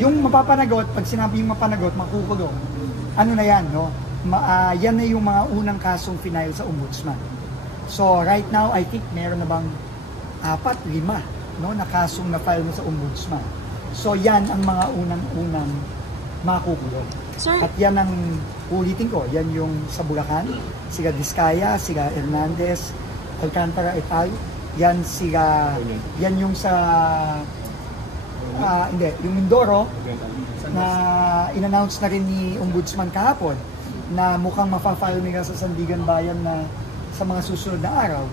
Yung mapapanagot, pag sinabi yung mapanagot, makukulong. Ano na yan, no? Yan na yung mga unang kasong final sa ombudsman. So right now, I think meron na bang 4, 5, no, na kasong na-file na sa ombudsman. So yan ang mga unang-unang makukulong. Sir, At yan ang ulitin ko, yan yung sa Bulacan, sila Diskaya, sila Hernandez, Alcantara et al. Yan yung sa yung Mindoro na in-announce na rin ni Ombudsman kahapon na mukhang mapafile nila sa Sandigan Bayan na sa mga susunod na araw.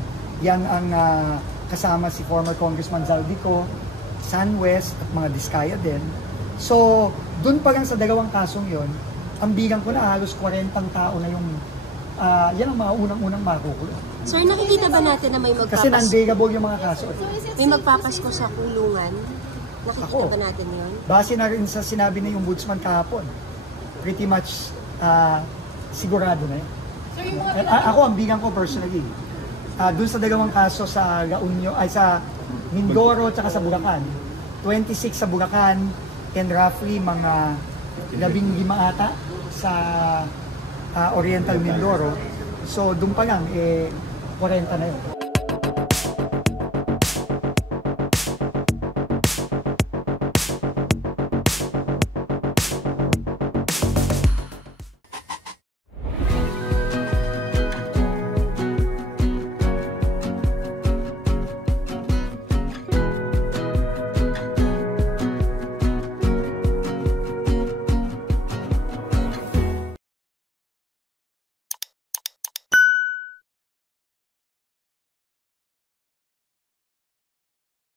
Yan ang kasama si former Congressman Zaldico, SunWest at mga Diskaya din. So, dun pa lang sa dalawang kasong yon, ang bilang ko na halos 40 tao na yung yan ang mga unang-unang makukulong. sir, nakikita ba natin na may Kasi non-bailable yung mga kaso. may magpapasko sa kulungan? Nakikita Ako, ba natin yun? base na rin sa sinabi ng Ombudsman kahapon, pretty much sigurado na yun. Ako, ang bilang ko personally, dun sa dalawang kaso sa La Union, ay sa Mindoro at sa Bulacan, 26 sa Bulacan and roughly mga 15 ata sa Oriental Mindoro. So, dun pa lang, 40 na yun.